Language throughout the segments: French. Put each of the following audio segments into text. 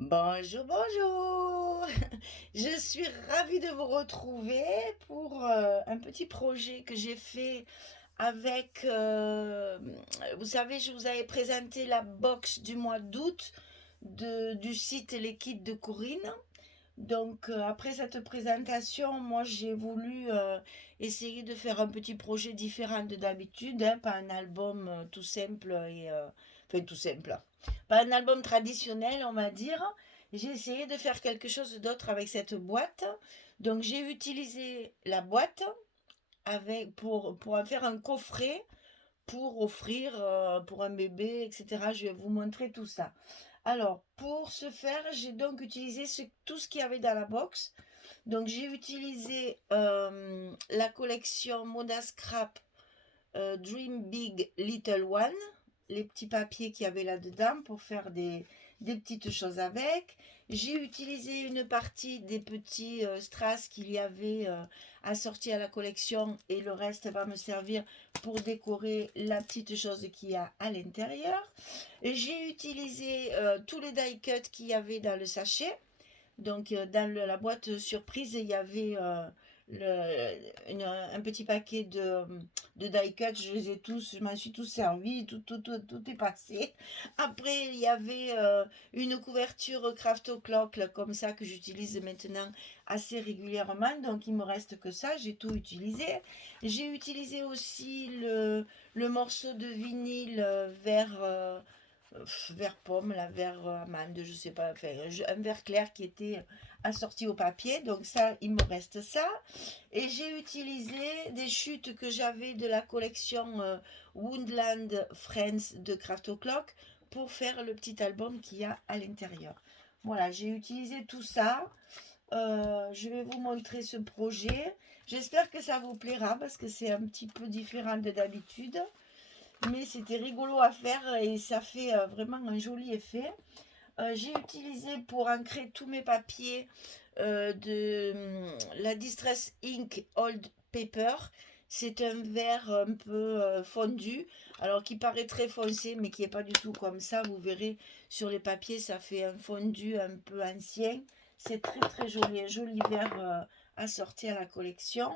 Bonjour, bonjour. Je suis ravie de vous retrouver pour un petit projet que j'ai fait avec, vous savez, je vous avais présenté la box du mois d'août du site Les Kits de Corinne. Donc, après cette présentation, moi, j'ai voulu essayer de faire un petit projet différent de d'habitude, hein, pas un album tout simple enfin tout simple, pas un album traditionnel, on va dire. J'ai essayé de faire quelque chose d'autre avec cette boîte. Donc, j'ai utilisé la boîte pour en faire un coffret pour offrir pour un bébé, etc. Je vais vous montrer tout ça. Alors, pour ce faire, j'ai donc utilisé tout ce qu'il y avait dans la box. Donc, j'ai utilisé la collection Moda Scrap Dream Big Little One, les petits papiers qu'il y avait là-dedans pour faire des petites choses avec. J'ai utilisé une partie des petits strass qu'il y avait assortis à la collection et le reste va me servir pour décorer la petite chose qu'il y a à l'intérieur. J'ai utilisé tous les die cuts qu'il y avait dans le sachet. Donc, dans la boîte surprise, il y avait un petit paquet de die cut. Je m'en suis tous servi, tout est passé. Après, il y avait une couverture Craft O'Clock, là, comme ça, que j'utilise maintenant assez régulièrement. Donc, il me reste que ça. J'ai tout utilisé. J'ai utilisé aussi le morceau de vinyle vert pomme, la vert amande, je sais pas, enfin, un vert clair qui était assorti au papier. Donc ça, il me reste ça. Et j'ai utilisé des chutes que j'avais de la collection Woodland Friends de Craft O'Clock pour faire le petit album qu'il y a à l'intérieur. Voilà, j'ai utilisé tout ça. Je vais vous montrer ce projet. J'espère que ça vous plaira parce que c'est un petit peu différent de d'habitude. Mais c'était rigolo à faire et ça fait vraiment un joli effet. J'ai utilisé pour ancrer tous mes papiers la Distress Ink Old Paper. C'est un vert un peu fondu, alors qui paraît très foncé, mais qui n'est pas du tout comme ça. Vous verrez sur les papiers, ça fait un fondu un peu ancien. C'est très très joli, un joli vert assorti à la collection.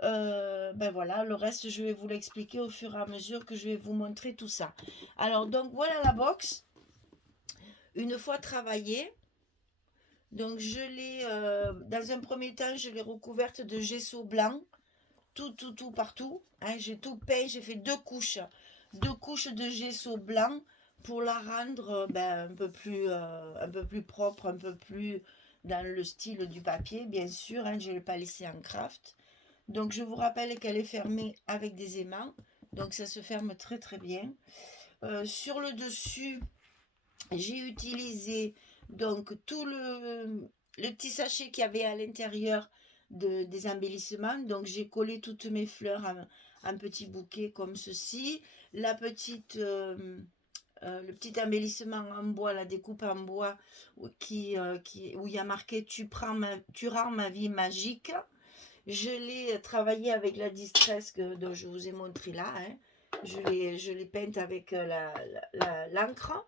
Ben voilà, le reste, je vais vous l'expliquer au fur et à mesure que je vais vous montrer tout ça. Alors, donc voilà la box. Une fois travaillée, donc je l'ai, dans un premier temps, je l'ai recouverte de gesso blanc, tout partout. Hein, j'ai tout peint, j'ai fait deux couches de gesso blanc pour la rendre un peu plus propre, un peu plus dans le style du papier, bien sûr. Hein, je ne l'ai pas laissé en craft. Donc je vous rappelle qu'elle est fermée avec des aimants. Donc ça se ferme très très bien. Sur le dessus, j'ai utilisé donc tout le petit sachet qu'il y avait à l'intérieur des embellissements. Donc j'ai collé toutes mes fleurs en petit bouquet comme ceci. Le petit embellissement en bois, la découpe en bois où il y a marqué tu rends ma vie magique. Je l'ai travaillé avec la distress dont je vous ai montré là. Hein. Je l'ai peinte avec l'encre.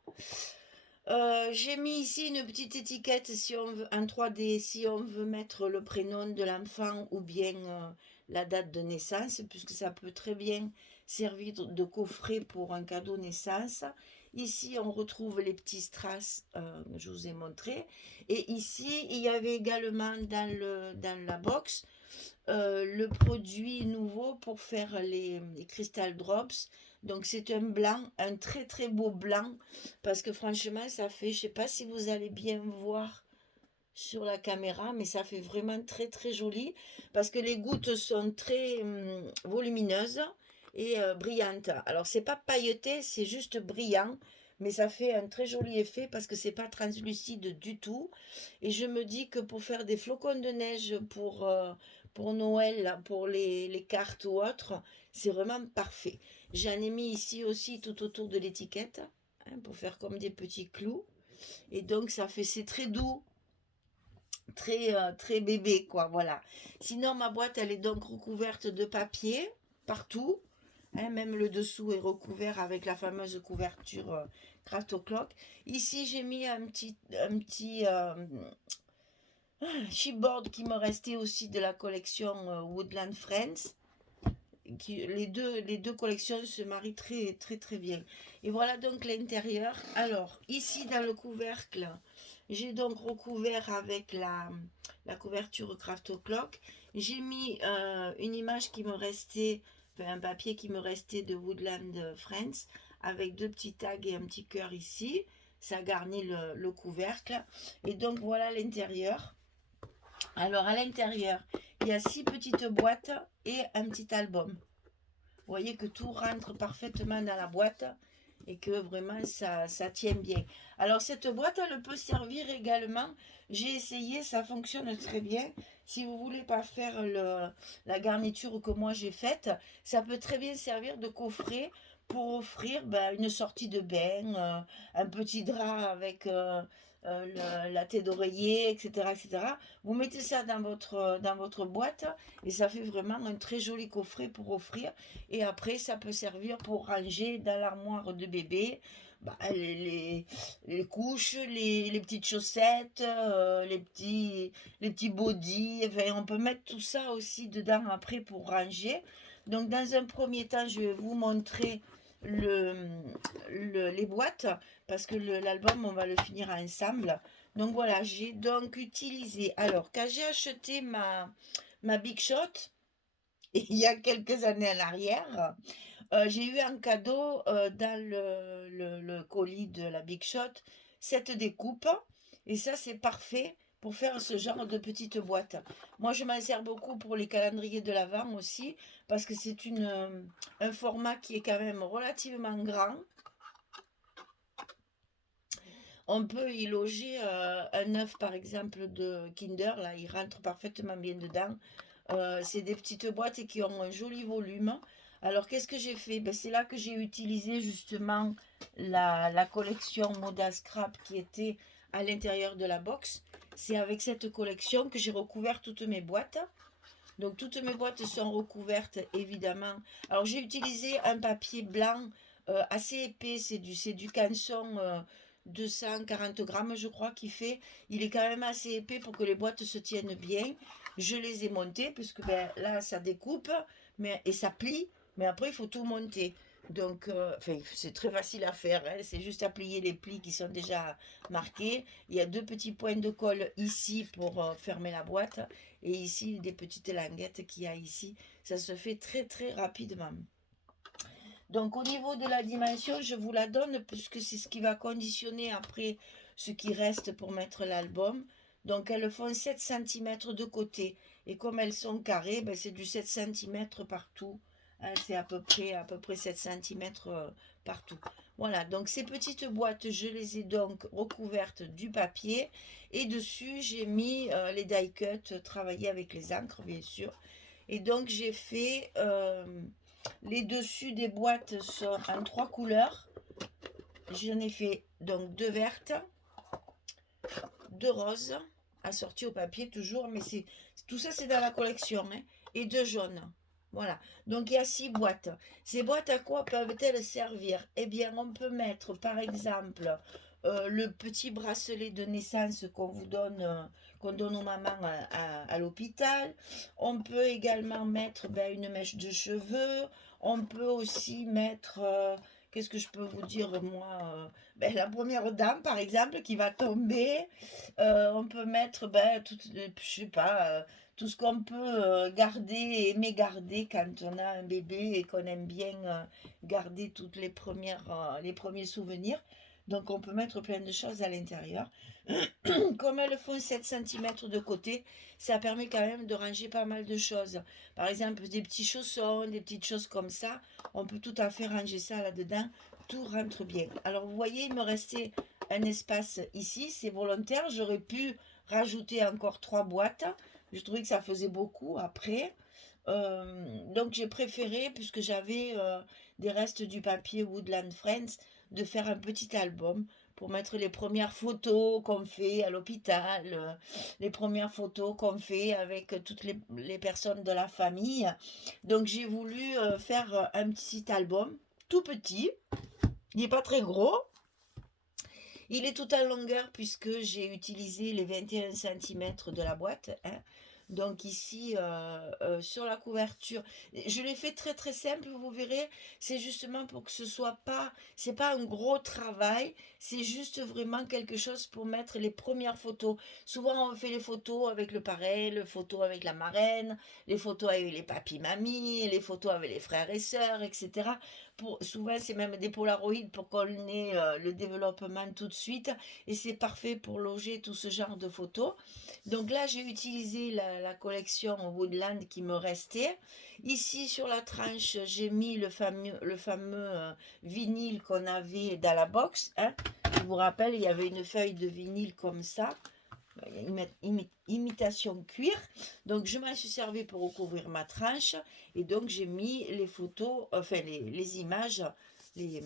J'ai mis ici une petite étiquette si on veut, en 3D si on veut mettre le prénom de l'enfant ou bien la date de naissance, puisque ça peut très bien servir de coffret pour un cadeau naissance. Ici, on retrouve les petits strass que je vous ai montré. Et ici, il y avait également dans la box le produit nouveau pour faire les Crystal Drops. Donc c'est un blanc, un très très beau blanc, parce que franchement ça fait, je sais pas si vous allez bien voir sur la caméra, mais ça fait vraiment très très joli, parce que les gouttes sont très volumineuses et brillantes. Alors c'est pas pailleté, c'est juste brillant, mais ça fait un très joli effet parce que c'est pas translucide du tout. Et je me dis que pour faire des flocons de neige pour Noël, là, pour les cartes ou autres, c'est vraiment parfait. J'en ai mis ici aussi tout autour de l'étiquette, hein, pour faire comme des petits clous. Et donc ça fait, c'est très doux, très bébé, quoi, voilà. Sinon, ma boîte, elle est donc recouverte de papier partout. hein, même le dessous est recouvert avec la fameuse couverture Craft O'Clock. Ici, j'ai mis un petit chipboard qui me restait aussi de la collection Woodland Friends. Les deux collections se marient très très très bien. Et voilà donc l'intérieur. Alors, ici dans le couvercle, j'ai donc recouvert avec la couverture Craft O'Clock. J'ai mis une image qui me restait, enfin, un papier qui me restait de Woodland Friends avec deux petits tags et un petit cœur ici. Ça garnit le couvercle. Et donc voilà l'intérieur. Alors à l'intérieur, il y a 6 petites boîtes et un petit album. Vous voyez que tout rentre parfaitement dans la boîte et que vraiment ça tient bien. Alors cette boîte, elle peut servir également. J'ai essayé, ça fonctionne très bien. Si vous voulez pas faire la garniture que moi j'ai faite, ça peut très bien servir de coffret pour offrir une sortie de bain, un petit drap avec la tête d'oreiller, etc., etc. Vous mettez ça dans votre boîte et ça fait vraiment un très joli coffret pour offrir. Et après, ça peut servir pour ranger dans l'armoire de bébé les couches, les petites chaussettes, les petits bodys. Enfin, on peut mettre tout ça aussi dedans après pour ranger. Donc, dans un premier temps, je vais vous montrer les boîtes parce que l'album, on va le finir ensemble. Donc, voilà, j'ai donc utilisé. Alors, quand j'ai acheté ma Big Shot, il y a quelques années en arrière, j'ai eu un cadeau dans le colis de la Big Shot, cette découpe. Et ça, c'est parfait pour faire ce genre de petite boîte. Moi, je m'en sers beaucoup pour les calendriers de l'Avent aussi, parce que c'est un format qui est quand même relativement grand. On peut y loger un œuf, par exemple, de Kinder. Là, il rentre parfaitement bien dedans. C'est des petites boîtes qui ont un joli volume. Alors, qu'est-ce que j'ai fait? C'est là que j'ai utilisé justement la collection Moda Scrap qui était à l'intérieur de la box. C'est avec cette collection que j'ai recouvert toutes mes boîtes. Donc, toutes mes boîtes sont recouvertes, évidemment. Alors, j'ai utilisé un papier blanc assez épais. C'est du canson 240 grammes, je crois, qu'il fait. Il est quand même assez épais pour que les boîtes se tiennent bien. Je les ai montées, puisque là, ça découpe et ça plie. Mais après, il faut tout monter. Donc, c'est très facile à faire, hein. C'est juste à plier les plis qui sont déjà marqués. Il y a deux petits points de colle ici pour fermer la boîte. Et ici, des petites languettes qu'il y a ici. Ça se fait très, très rapidement. Donc, au niveau de la dimension, je vous la donne puisque c'est ce qui va conditionner après ce qui reste pour mettre l'album. Donc, elles font 7 cm de côté. Et comme elles sont carrées, c'est du 7 cm partout. Hein, c'est à peu près 7 cm partout. Voilà, donc ces petites boîtes, je les ai donc recouvertes du papier. Et dessus, j'ai mis les die cuts travaillés avec les encres, bien sûr. Et donc, j'ai fait les dessus des boîtes sont en 3 couleurs. J'en ai fait donc 2 vertes, 2 roses, assorties au papier toujours, mais tout ça c'est dans la collection, hein, et 2 jaunes. Voilà, donc il y a 6 boîtes. Ces boîtes, à quoi peuvent-elles servir? Eh bien, on peut mettre par exemple le petit bracelet de naissance qu'on donne aux mamans à l'hôpital. On peut également mettre une mèche de cheveux. On peut aussi mettre, qu'est-ce que je peux vous dire moi, la première dame par exemple qui va tomber. On peut mettre, je sais pas, tout ce qu'on peut garder, aimer garder quand on a un bébé et qu'on aime bien garder toutes les premiers souvenirs. Donc on peut mettre plein de choses à l'intérieur. Comme elles font 7 cm de côté, ça permet quand même de ranger pas mal de choses. Par exemple, des petits chaussons, des petites choses comme ça. On peut tout à fait ranger ça là-dedans. Tout rentre bien. Alors vous voyez, il me restait un espace ici. C'est volontaire. J'aurais pu rajouter encore 3 boîtes. Je trouvais que ça faisait beaucoup après. Donc j'ai préféré, puisque j'avais des restes du papier Woodland Friends, de faire un petit album pour mettre les premières photos qu'on fait à l'hôpital, les premières photos qu'on fait avec toutes les personnes de la famille. Donc j'ai voulu faire un petit album tout petit. Il n'est pas très gros. Il est tout en longueur puisque j'ai utilisé les 21 centimètres de la boîte, hein. Donc ici, sur la couverture, je l'ai fait très très simple, vous verrez, c'est justement pour que ce soit pas, c'est pas un gros travail, c'est juste vraiment quelque chose pour mettre les premières photos. Souvent on fait les photos avec le parrain, les photos avec la marraine, les photos avec les papis mamies, les photos avec les frères et sœurs, etc. Souvent c'est même des polaroïds pour qu'on ait le développement tout de suite, et c'est parfait pour loger tout ce genre de photos. Donc là, j'ai utilisé la collection Woodland qui me restait. Ici, sur la tranche, j'ai mis le fameux vinyle qu'on avait dans la box, hein. Je vous rappelle, il y avait une feuille de vinyle comme ça, imitation cuir. Donc, je m'en suis servi pour recouvrir ma tranche. Et donc, j'ai mis les photos, enfin, les images, les,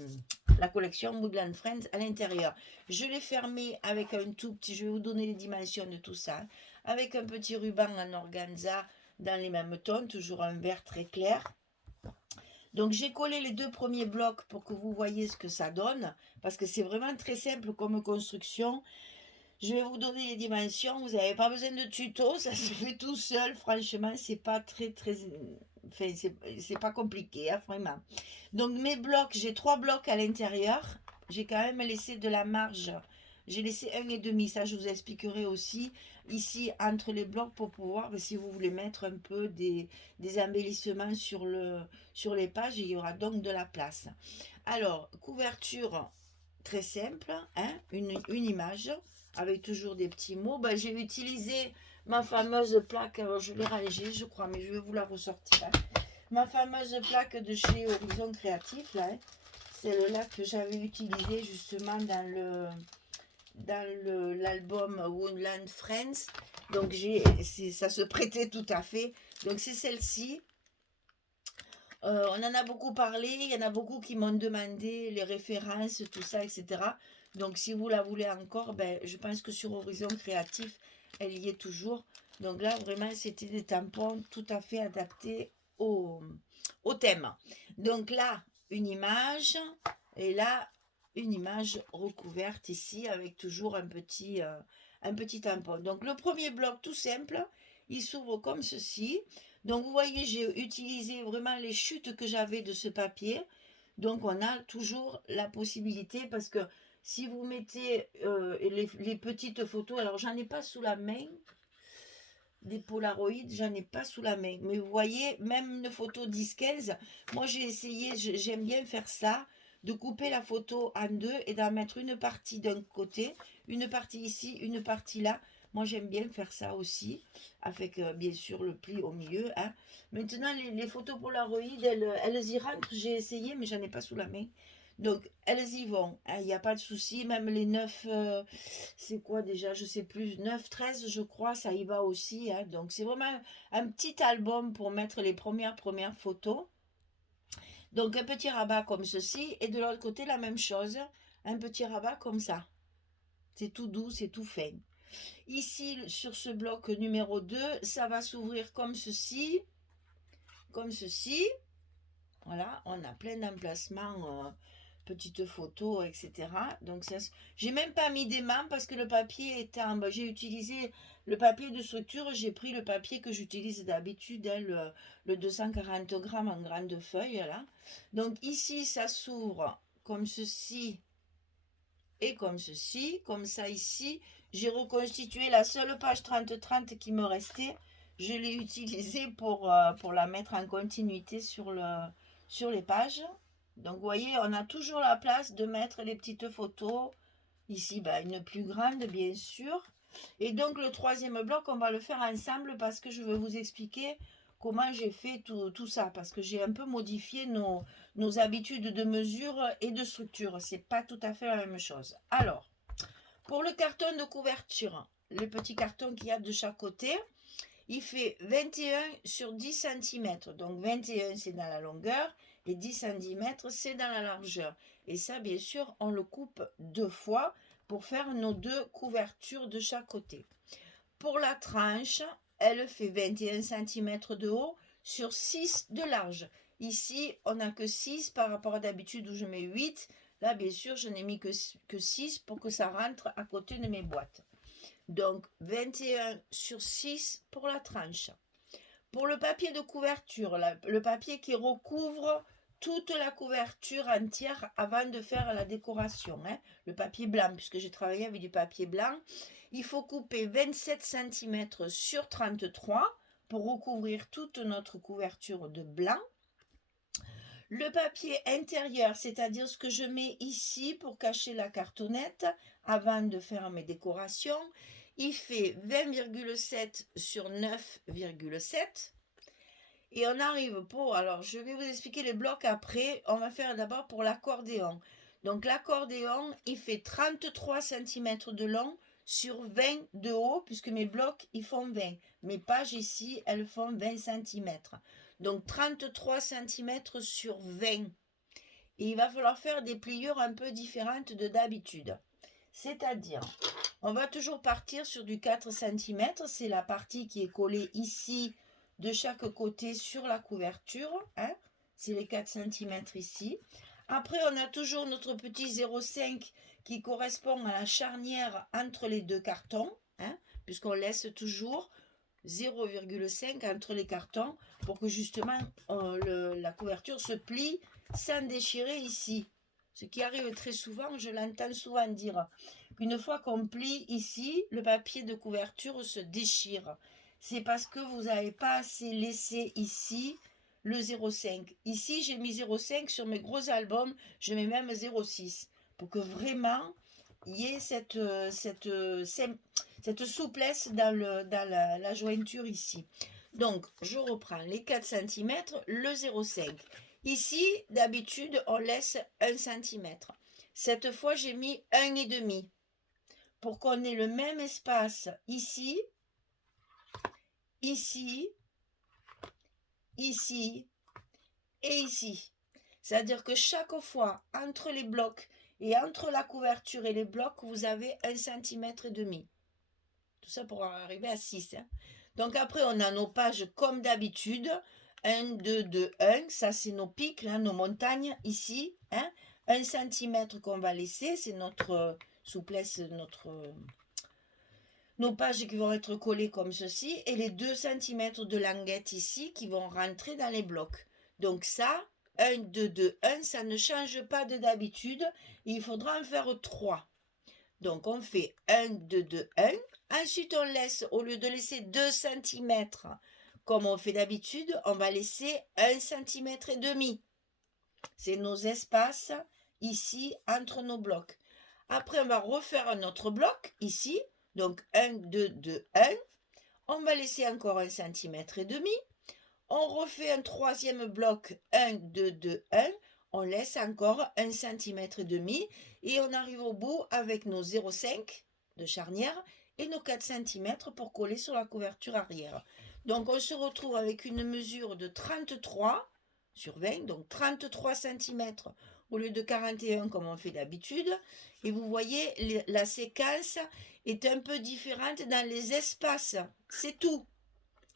la collection Woodland Friends à l'intérieur. Je l'ai fermé avec un tout petit, je vais vous donner les dimensions de tout ça, avec un petit ruban en organza dans les mêmes tons, toujours un vert très clair. Donc j'ai collé les deux premiers blocs pour que vous voyez ce que ça donne, parce que c'est vraiment très simple comme construction. Je vais vous donner les dimensions, vous n'avez pas besoin de tuto, ça se fait tout seul, franchement, c'est pas très, enfin, c'est pas compliqué, hein, vraiment. Donc mes blocs, j'ai 3 blocs à l'intérieur, j'ai quand même laissé de la marge, j'ai laissé 1,5, ça je vous expliquerai aussi, ici entre les blocs pour pouvoir, si vous voulez mettre un peu des embellissements sur les pages, il y aura donc de la place. Alors, couverture très simple, hein, une image, avec toujours des petits mots. Ben, j'ai utilisé ma fameuse plaque, alors je l'ai rallégée je crois, mais je vais vous la ressortir, hein. Ma fameuse plaque de chez Horizon Créatif, là, hein, celle-là que j'avais utilisée justement dans l'album Woodland Friends. Donc ça se prêtait tout à fait. Donc c'est celle-ci. On en a beaucoup parlé, il y en a beaucoup qui m'ont demandé les références, tout ça, etc. Donc si vous la voulez encore, ben, je pense que sur Horizon Créatif, elle y est toujours. Donc là, vraiment, c'était des tampons tout à fait adaptés au thème. Donc là, une image, et là, une image recouverte ici, avec toujours un petit tampon. Donc le premier bloc, tout simple, il s'ouvre comme ceci. Donc vous voyez, j'ai utilisé vraiment les chutes que j'avais de ce papier. Donc on a toujours la possibilité, parce que si vous mettez les petites photos, alors j'en ai pas sous la main, des polaroïdes, j'en ai pas sous la main. Mais vous voyez, même une photo 10-15, moi j'ai essayé, j'aime bien faire ça, de couper la photo en deux et d'en mettre une partie d'un côté, une partie ici, une partie là. Moi j'aime bien faire ça aussi, avec bien sûr le pli au milieu, hein. Maintenant les photos Polaroid, elles y rentrent, j'ai essayé, mais j'en ai pas sous la main. Donc elles y vont, hein, il n'y a pas de souci, même les 9, c'est quoi déjà, je sais plus, 9 13 je crois, ça y va aussi, hein. Donc c'est vraiment un petit album pour mettre les premières photos. Donc un petit rabat comme ceci, et de l'autre côté la même chose, un petit rabat comme ça. C'est tout doux, c'est tout fin. Ici, sur ce bloc numéro 2, ça va s'ouvrir comme ceci, comme ceci. Voilà, on a plein d'emplacements, petites photos, etc. Donc ça, j'ai même pas mis des mains parce que le papier était en bas. J'ai utilisé le papier de structure, j'ai pris le papier que j'utilise d'habitude, hein, le 240 grammes en grande feuille, là. Donc ici, ça s'ouvre comme ceci et comme ceci, comme ça ici. J'ai reconstitué la seule page 30-30 qui me restait. Je l'ai utilisée pour la mettre en continuité sur les pages. Donc vous voyez, on a toujours la place de mettre les petites photos. Ici, ben, une plus grande, bien sûr. Et donc le troisième bloc, on va le faire ensemble parce que je vais vous expliquer comment j'ai fait tout ça. Parce que j'ai un peu modifié nos habitudes de mesure et de structure. C'est pas tout à fait la même chose. Alors, pour le carton de couverture, le petit carton qu'il y a de chaque côté, il fait 21 sur 10 cm. Donc 21 c'est dans la longueur et 10 cm c'est dans la largeur. Et ça, bien sûr, on le coupe 2 fois pour faire nos 2 couvertures de chaque côté. Pour la tranche, elle fait 21 cm de haut sur 6 de large. Ici, on n'a que 6 par rapport à d'habitude où je mets 8. Là, bien sûr, je n'ai mis que 6 pour que ça rentre à côté de mes boîtes. Donc, 21 sur 6 pour la tranche. Pour le papier de couverture, le papier qui recouvre toute la couverture entière avant de faire la décoration, hein, le papier blanc, puisque j'ai travaillé avec du papier blanc, il faut couper 27 cm sur 33 pour recouvrir toute notre couverture de blanc. Le papier intérieur, c'est-à-dire ce que je mets ici pour cacher la cartonnette avant de faire mes décorations, il fait 20,7 sur 9,7. Et on arrive pour, alors je vais vous expliquer les blocs après, on va faire d'abord pour l'accordéon. Donc l'accordéon, il fait 33 cm de long sur 20 de haut, puisque mes blocs, ils font 20. Mes pages ici, elles font 20 cm. Donc 33 cm sur 20. Et il va falloir faire des pliures un peu différentes de d'habitude. C'est-à-dire, on va toujours partir sur du 4 cm, c'est la partie qui est collée ici, de chaque côté sur la couverture, hein, c'est les 4 cm ici. Après, on a toujours notre petit 0,5 qui correspond à la charnière entre les 2 cartons, hein, puisqu'on laisse toujours 0,5 entre les cartons pour que justement la couverture se plie sans déchirer ici. Ce qui arrive très souvent, je l'entends souvent dire, qu'une fois qu'on plie ici, le papier de couverture se déchire. C'est parce que vous n'avez pas assez laissé ici le 0,5. Ici, j'ai mis 0,5 sur mes gros albums, je mets même 0,6 pour que vraiment il y ait cette souplesse dans la jointure ici. Donc, je reprends les 4 cm, le 0,5. Ici, d'habitude, on laisse 1 cm. Cette fois, j'ai mis 1,5 pour qu'on ait le même espace ici, ici, ici et ici. C'est-à-dire que chaque fois, entre les blocs et entre la couverture et les blocs, vous avez 1,5 cm. Tout ça pour arriver à 6. Hein. Donc après, on a nos pages comme d'habitude. 1, 2, 2, 1. Ça, c'est nos pics, là, nos montagnes ici. Hein. 1 cm qu'on va laisser. C'est notre souplesse, nos pages qui vont être collées comme ceci. Et les 2 cm de languette ici qui vont rentrer dans les blocs. Donc ça, 1, 2, 2, 1, ça ne change pas de d'habitude. Il faudra en faire 3. Donc on fait 1, 2, 2, 1. Ensuite, on laisse, au lieu de laisser 2 cm, comme on fait d'habitude, on va laisser 1 cm et demi. C'est nos espaces ici entre nos blocs. Après, on va refaire un autre bloc ici. Donc 1, 2, 2, 1. On va laisser encore 1 cm et demi. On refait un troisième bloc 1, 2, 2, 1. On laisse encore 1 cm et demi. Et on arrive au bout avec nos 0,5 de charnière et nos 4 cm pour coller sur la couverture arrière. Donc on se retrouve avec une mesure de 33 sur 20, donc 33 cm au lieu de 41 comme on fait d'habitude. Et vous voyez, la séquence est un peu différente dans les espaces. C'est tout.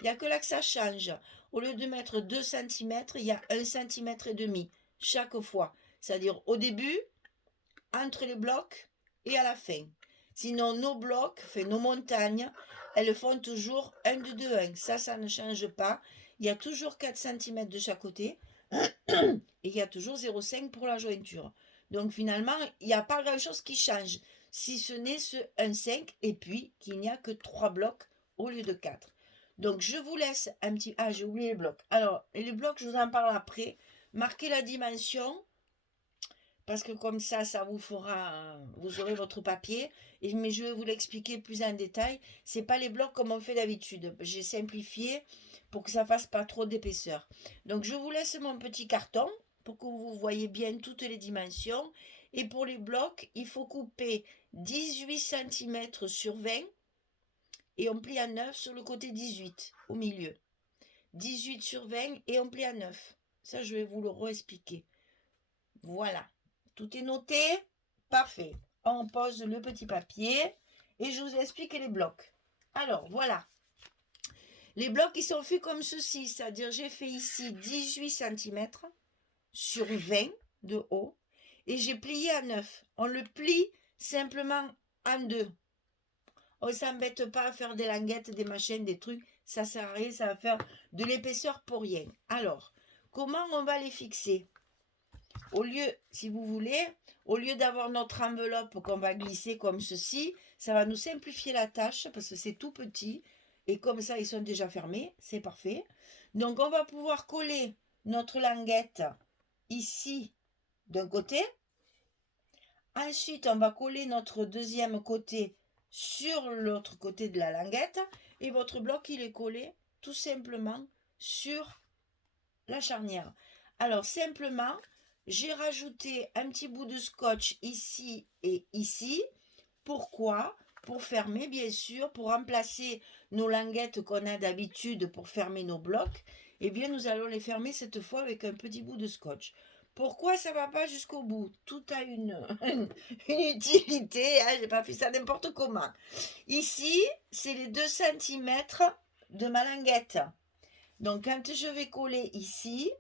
Il n'y a que là que ça change. Au lieu de mettre 2 cm, il y a 1 cm et demi chaque fois. C'est-à-dire au début, entre les blocs et à la fin. Sinon, nos blocs, nos montagnes, elles font toujours 1, 2, 2, 1. Ça ne change pas. Il y a toujours 4 cm de chaque côté. Et il y a toujours 0,5 pour la jointure. Donc finalement, il n'y a pas grand-chose qui change. Si ce n'est ce 1,5 et puis qu'il n'y a que 3 blocs au lieu de 4. Donc je vous laisse un petit... Ah, j'ai oublié les blocs. Alors, les blocs, je vous en parle après. Marquez la dimension. Parce que comme ça vous fera, vous aurez votre papier. Mais je vais vous l'expliquer plus en détail. C'est pas les blocs comme on fait d'habitude. J'ai simplifié pour que ça fasse pas trop d'épaisseur. Donc je vous laisse mon petit carton pour que vous voyez bien toutes les dimensions. Et pour les blocs, il faut couper 18 cm sur 20 et on plie à 9 sur le côté 18 au milieu. 18 sur 20 et on plie à 9. Ça, je vais vous le réexpliquer. Voilà. Tout est noté? Parfait. on pose le petit papier et je vous explique les blocs. Alors, voilà. Les blocs, ils sont faits comme ceci, c'est-à-dire j'ai fait ici 18 cm sur 20 de haut et j'ai plié à 9. On le plie simplement en deux. On ne s'embête pas à faire des languettes, des machines, des trucs. Ça sert à rien, ça va faire de l'épaisseur pour rien. Alors, comment on va les fixer? Au lieu, si vous voulez, au lieu d'avoir notre enveloppe qu'on va glisser comme ceci, ça va nous simplifier la tâche parce que c'est tout petit. Et comme ça, ils sont déjà fermés. C'est parfait. Donc, on va pouvoir coller notre languette ici d'un côté. Ensuite, on va coller notre deuxième côté sur l'autre côté de la languette. Et votre bloc, il est collé tout simplement sur la charnière. Alors, simplement, j'ai rajouté un petit bout de scotch ici et ici. Pourquoi? Pour fermer, bien sûr, pour remplacer nos languettes qu'on a d'habitude pour fermer nos blocs. Eh bien, nous allons les fermer cette fois avec un petit bout de scotch. Pourquoi ça ne va pas jusqu'au bout? Tout a une utilité, hein, je n'ai pas fait ça n'importe comment. Ici, c'est les 2 cm de ma languette. Donc, quand je vais coller ici,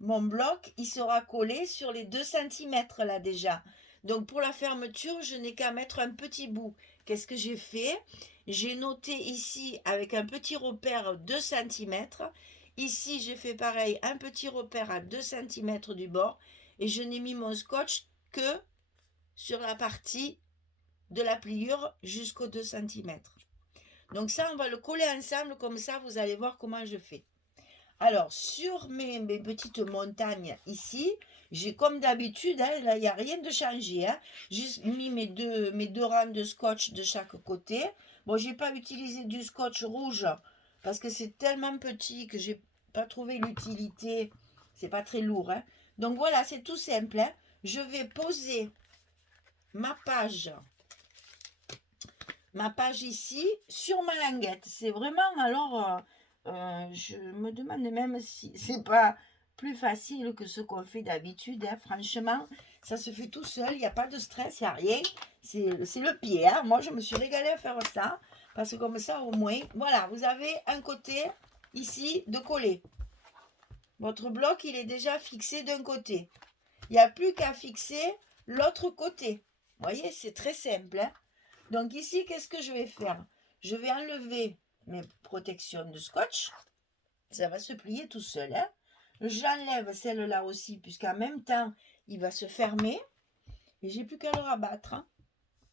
mon bloc, il sera collé sur les 2 cm là déjà. Donc, pour la fermeture, je n'ai qu'à mettre un petit bout. Qu'est-ce que j'ai fait? J'ai noté ici avec un petit repère 2 cm. Ici, j'ai fait pareil, un petit repère à 2 cm du bord. Et je n'ai mis mon scotch que sur la partie de la pliure jusqu'aux 2 cm. Donc ça, on va le coller ensemble, comme ça, vous allez voir comment je fais. Alors, sur mes petites montagnes ici, j'ai comme d'habitude, hein, là, il n'y a rien de changé. Hein, j'ai mis mes deux rangs de scotch de chaque côté. Bon, je n'ai pas utilisé du scotch rouge parce que c'est tellement petit que je n'ai pas trouvé l'utilité. C'est pas très lourd. Hein. Donc voilà, c'est tout simple. Hein. Je vais poser ma page ici sur ma languette. C'est vraiment, alors, je me demande même si c'est pas plus facile que ce qu'on fait d'habitude. Hein. Franchement, ça se fait tout seul, il n'y a pas de stress, il n'y a rien. C'est le pied. Hein. Moi, je me suis régalée à faire ça, parce que comme ça, au moins, voilà, vous avez un côté ici de coller. Votre bloc, il est déjà fixé d'un côté. Il n'y a plus qu'à fixer l'autre côté. Vous voyez, c'est très simple. Hein. Donc ici, qu'est-ce que je vais faire? Je vais enlever mes protections de scotch. Ça va se plier tout seul. Hein. J'enlève celle-là aussi, puisqu'en même temps, il va se fermer. Et j'ai plus qu'à le rabattre. Hein.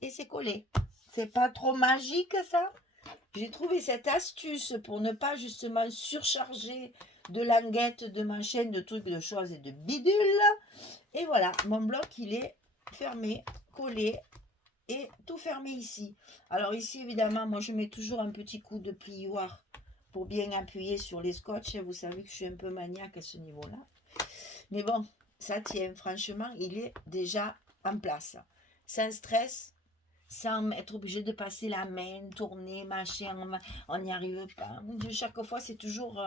Et c'est collé. C'est pas trop magique, ça? J'ai trouvé cette astuce pour ne pas justement surcharger de languettes, de manchettes, de trucs, de choses et de bidules. Et voilà, mon bloc, il est fermé, collé et tout fermé ici. Alors ici, évidemment, moi, je mets toujours un petit coup de plioir pour bien appuyer sur les scotch. Vous savez que je suis un peu maniaque à ce niveau-là. Mais bon, ça tient. Franchement, il est déjà en place. Sans stress, sans être obligé de passer la main, tourner, machin, on n'y arrive pas. Mon Dieu, chaque fois, c'est toujours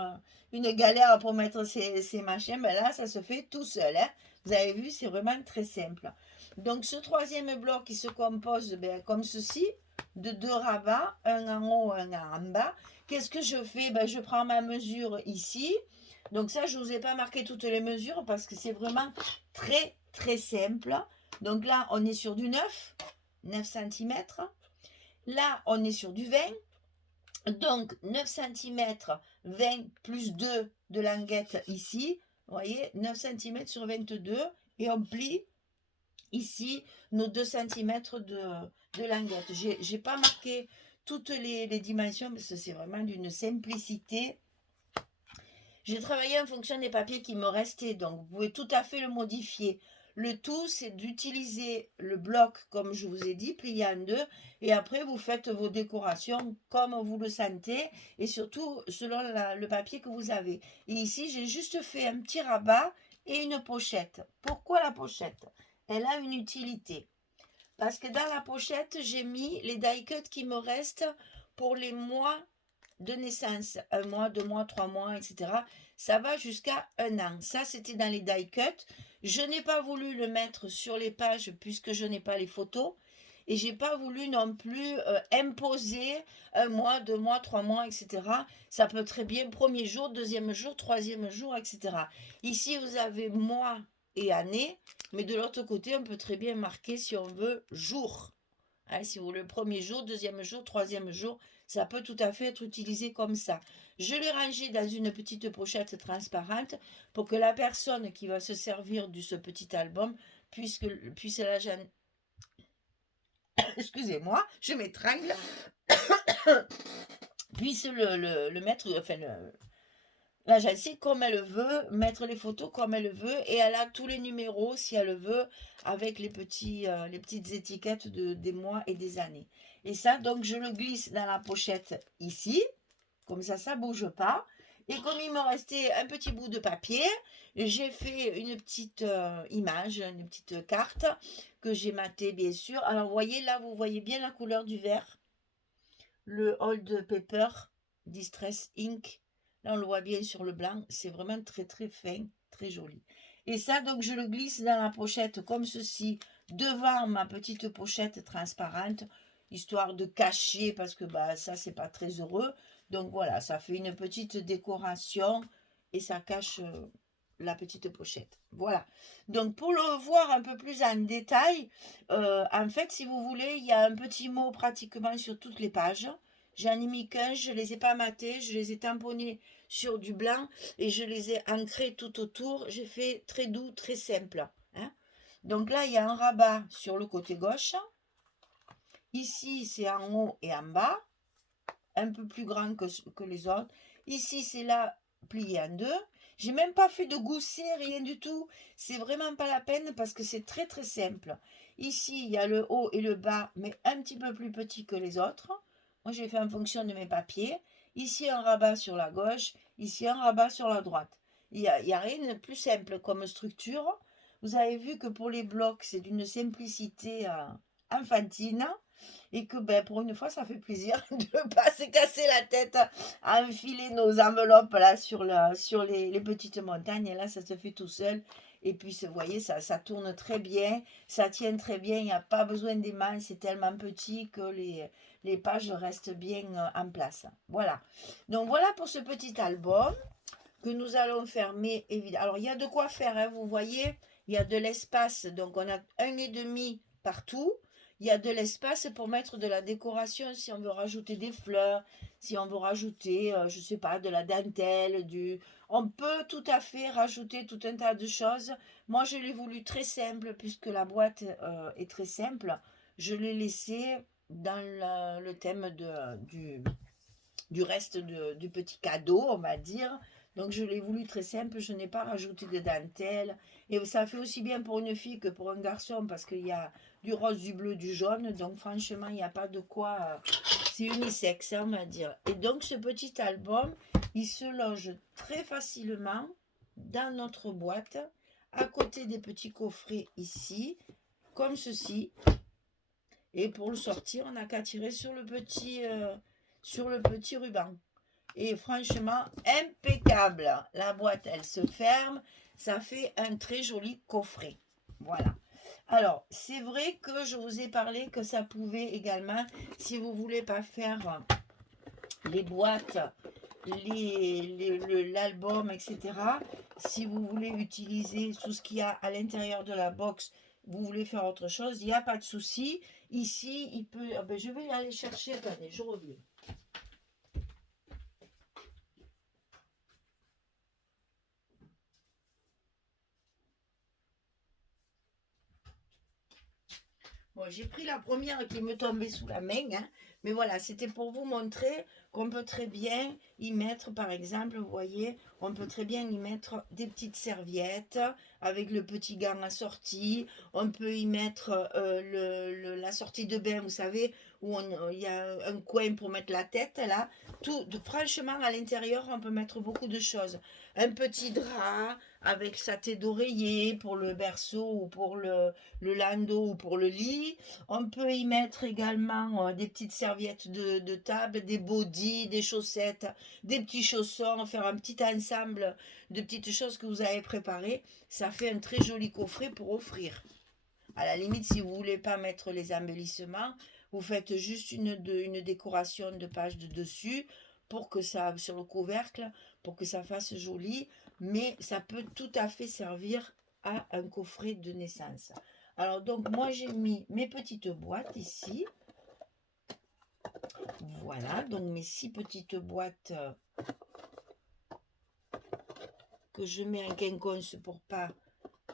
une galère pour mettre ces machins. Mais là, ça se fait tout seul. Hein. Vous avez vu, c'est vraiment très simple. Donc, ce troisième bloc, qui se compose comme ceci, de 2 rabats, un en haut, un en bas. Qu'est-ce que je fais? Je prends ma mesure ici. Donc ça, je ne vous ai pas marqué toutes les mesures parce que c'est vraiment très, très simple. Donc là, on est sur du 9 cm. Là, on est sur du 20. Donc, 9 cm, 20 plus 2 de languette ici. Vous voyez, 9 cm sur 22. Et on plie ici nos 2 cm de languette. Je n'ai pas marqué toutes les dimensions parce que c'est vraiment d'une simplicité. J'ai travaillé en fonction des papiers qui me restaient, donc vous pouvez tout à fait le modifier. Le tout, c'est d'utiliser le bloc, comme je vous ai dit, plié en deux, et après vous faites vos décorations comme vous le sentez, et surtout selon le papier que vous avez. Et ici, j'ai juste fait un petit rabat et une pochette. Pourquoi la pochette? Elle a une utilité. Parce que dans la pochette, j'ai mis les die cuts qui me restent pour les mois de naissance, 1 mois, 2 mois, 3 mois, etc. Ça va jusqu'à 1 an. Ça, c'était dans les die cuts. Je n'ai pas voulu le mettre sur les pages puisque je n'ai pas les photos. Et j'ai pas voulu non plus imposer un mois, 2 mois, 3 mois, etc. Ça peut très bien premier jour, deuxième jour, troisième jour, etc. Ici, vous avez mois et année, mais de l'autre côté, on peut très bien marquer si on veut jour. Hein, si vous voulez le premier jour, deuxième jour, troisième jour, ça peut tout à fait être utilisé comme ça. Je l'ai rangé dans une petite pochette transparente pour que la personne qui va se servir de ce petit album puisse excusez-moi, je m'étrangle, puisse le mettre, enfin, l'agencer comme elle veut, mettre les photos comme elle veut, et elle a tous les numéros, si elle veut, avec les petites étiquettes des mois et des années. Et ça, donc, je le glisse dans la pochette ici, comme ça bouge pas. Et comme il me restait un petit bout de papier, j'ai fait une petite image, une petite carte que j'ai matée bien sûr. Alors vous voyez là, vous voyez bien la couleur du verre, le Old Pepper Distress Ink. Là on le voit bien sur le blanc, c'est vraiment très très fin, très joli. Et ça donc je le glisse dans la pochette comme ceci, devant ma petite pochette transparente, histoire de cacher parce que bah ça c'est pas très heureux. Donc voilà, ça fait une petite décoration et ça cache la petite pochette. Voilà. Donc pour le voir un peu plus en détail, en fait, si vous voulez, il y a un petit mot pratiquement sur toutes les pages. J'en ai mis 15, je ne les ai pas matés, je les ai tamponnés sur du blanc et je les ai ancrés tout autour. J'ai fait très doux, très simple. Hein. Donc là, il y a un rabat sur le côté gauche. Ici, c'est en haut et en bas, un peu plus grand que les autres. Ici, c'est là plié en deux. J'ai même pas fait de gousset, rien du tout. C'est vraiment pas la peine parce que c'est très très simple. Ici, il y a le haut et le bas, mais un petit peu plus petit que les autres. Moi, j'ai fait en fonction de mes papiers. Ici, un rabat sur la gauche. Ici, un rabat sur la droite. Il y a rien de plus simple comme structure. Vous avez vu que pour les blocs, c'est d'une simplicité enfantine et que ben, pour une fois ça fait plaisir de ne pas se casser la tête à enfiler nos enveloppes là sur les petites montagnes, et là ça se fait tout seul. Et puis vous voyez ça tourne très bien, ça tient très bien, il n'y a pas besoin d'émail, c'est tellement petit que les pages restent bien en place. Voilà, donc voilà pour ce petit album que nous allons fermer évidemment. Alors il y a de quoi faire, hein, vous voyez, il y a de l'espace, donc on a 1,5 partout. Il y a de l'espace pour mettre de la décoration si on veut rajouter des fleurs, si on veut rajouter, je ne sais pas, de la dentelle, on peut tout à fait rajouter tout un tas de choses. Moi, je l'ai voulu très simple puisque la boîte est très simple. Je l'ai laissé dans le thème du reste du petit cadeau, on va dire. Donc je l'ai voulu très simple, je n'ai pas rajouté de dentelle. Et ça fait aussi bien pour une fille que pour un garçon parce qu'il y a du rose, du bleu, du jaune. Donc franchement, il n'y a pas de quoi... c'est unisexe, on va dire. Et donc ce petit album, il se loge très facilement dans notre boîte, à côté des petits coffrets ici, comme ceci. Et pour le sortir, on n'a qu'à tirer sur le petit ruban. Et franchement, impeccable. La boîte, elle se ferme. Ça fait un très joli coffret. Voilà. Alors, c'est vrai que je vous ai parlé que ça pouvait également, si vous ne voulez pas faire les boîtes, l'album, etc. Si vous voulez utiliser tout ce qu'il y a à l'intérieur de la box, vous voulez faire autre chose, il n'y a pas de souci. Ici, il peut... Ah ben, je vais aller chercher, attendez, je reviens. Bon, j'ai pris la première qui me tombait sous la main, hein, mais voilà, c'était pour vous montrer qu'on peut très bien y mettre, par exemple, vous voyez, on peut très bien y mettre des petites serviettes avec le petit gant assorti, on peut y mettre la sortie de bain, vous savez, où il y a un coin pour mettre la tête, là. Franchement, à l'intérieur, on peut mettre beaucoup de choses. Un petit drap avec sa tête d'oreiller pour le berceau ou pour le landau ou pour le lit. On peut y mettre également des petites serviettes de table, des bodys, des chaussettes, des petits chaussons, faire un petit ensemble de petites choses que vous avez préparées. Ça fait un très joli coffret pour offrir. À la limite, si vous voulez pas mettre les embellissements, vous faites juste une décoration de page de dessus pour que ça, sur le couvercle, pour que ça fasse joli. Mais ça peut tout à fait servir à un coffret de naissance. Alors donc, moi j'ai mis mes petites boîtes ici. Voilà, donc mes 6 petites boîtes que je mets en quinconce pour pas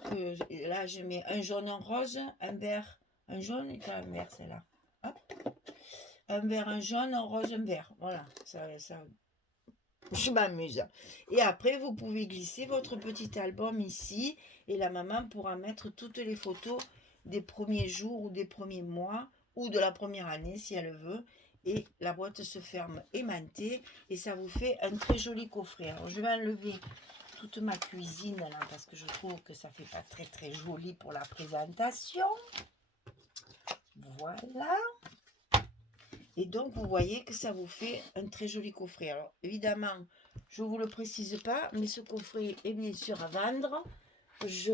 que... Là, je mets un jaune, un rose, un vert, un jaune et un vert, c'est là. Hop. Un vert, un jaune, un rose, un vert. Voilà, je m'amuse. Et après, vous pouvez glisser votre petit album ici et la maman pourra mettre toutes les photos des premiers jours ou des premiers mois ou de la première année si elle veut. Et la boîte se ferme aimantée et ça vous fait un très joli coffret. Alors, je vais enlever toute ma cuisine là parce que je trouve que ça fait pas très très joli pour la présentation. Voilà. Et donc, vous voyez que ça vous fait un très joli coffret. Alors, évidemment, je ne vous le précise pas, mais ce coffret est bien sûr à vendre. Je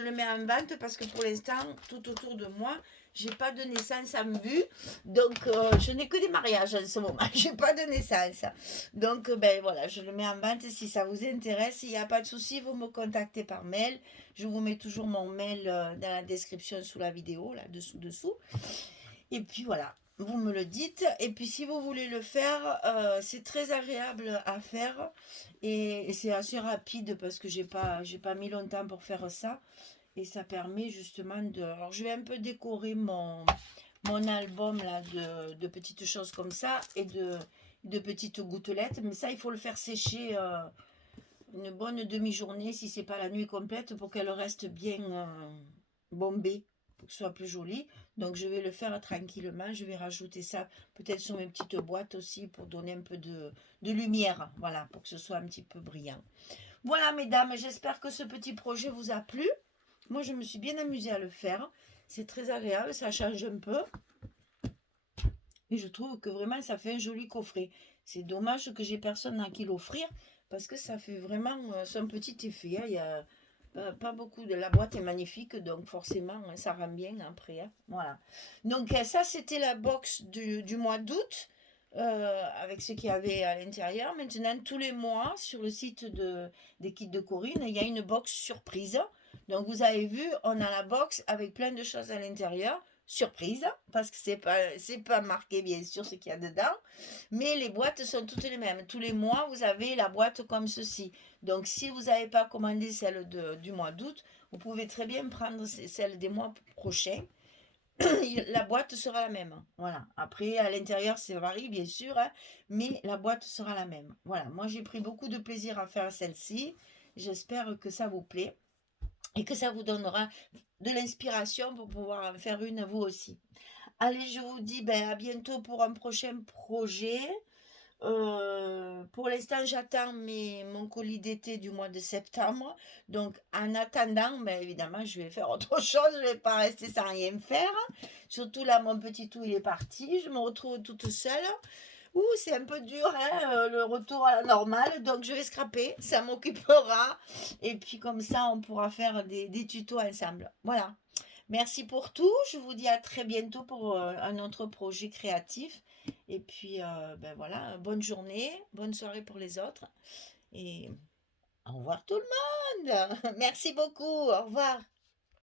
le mets en vente parce que pour l'instant, tout autour de moi, j'ai pas de naissance en vue. Donc, je n'ai que des mariages en ce moment. J'ai pas de naissance. Donc, ben voilà, je le mets en vente. Si ça vous intéresse, il n'y a pas de souci, vous me contactez par mail. Je vous mets toujours mon mail dans la description sous la vidéo, là, dessous. Et puis voilà, vous me le dites. Et puis si vous voulez le faire, c'est très agréable à faire. Et c'est assez rapide parce que j'ai pas mis longtemps pour faire ça. Et ça permet justement de... Alors je vais un peu décorer mon album là de petites choses comme ça et de petites gouttelettes. Mais ça, il faut le faire sécher une bonne demi-journée si c'est pas la nuit complète pour qu'elle reste bien bombée, pour que ce soit plus joli. Donc je vais le faire tranquillement. Je vais rajouter ça peut-être sur mes petites boîtes aussi pour donner un peu de lumière. Voilà, pour que ce soit un petit peu brillant. Voilà mesdames, j'espère que ce petit projet vous a plu. Moi je me suis bien amusée à le faire. C'est très agréable, ça change un peu. Et je trouve que vraiment ça fait un joli coffret. C'est dommage que j'ai personne à qui l'offrir parce que ça fait vraiment son petit effet. Hein. Il y a pas beaucoup de... La boîte est magnifique, donc forcément, ça rend bien après. Hein. Voilà. Donc ça, c'était la box du mois d'août. Avec ce qu'il y avait à l'intérieur. Maintenant, tous les mois, sur le site des kits de Corinne, il y a une box surprise. Donc, vous avez vu, on a la box avec plein de choses à l'intérieur. Surprise, parce que c'est pas marqué, bien sûr, ce qu'il y a dedans. Mais les boîtes sont toutes les mêmes. Tous les mois, vous avez la boîte comme ceci. Donc, si vous n'avez pas commandé celle du mois d'août, vous pouvez très bien prendre celle des mois prochains. La boîte sera la même. Voilà. Après, à l'intérieur, ça varie, bien sûr, hein, mais la boîte sera la même. Voilà. Moi, j'ai pris beaucoup de plaisir à faire celle-ci. J'espère que ça vous plaît et que ça vous donnera de l'inspiration pour pouvoir en faire une vous aussi. Allez, je vous dis à bientôt pour un prochain projet. Pour l'instant, j'attends mon colis d'été du mois de septembre. Donc, en attendant, évidemment, je vais faire autre chose. Je ne vais pas rester sans rien faire. Surtout là, mon petit tout, il est parti. Je me retrouve toute seule. Ouh, c'est un peu dur, hein, le retour à la normale. Donc, je vais scraper. Ça m'occupera. Et puis, comme ça, on pourra faire des tutos ensemble. Voilà. Merci pour tout. Je vous dis à très bientôt pour un autre projet créatif. Et puis, voilà, bonne journée, bonne soirée pour les autres. Et au revoir tout le monde. Merci beaucoup. Au revoir.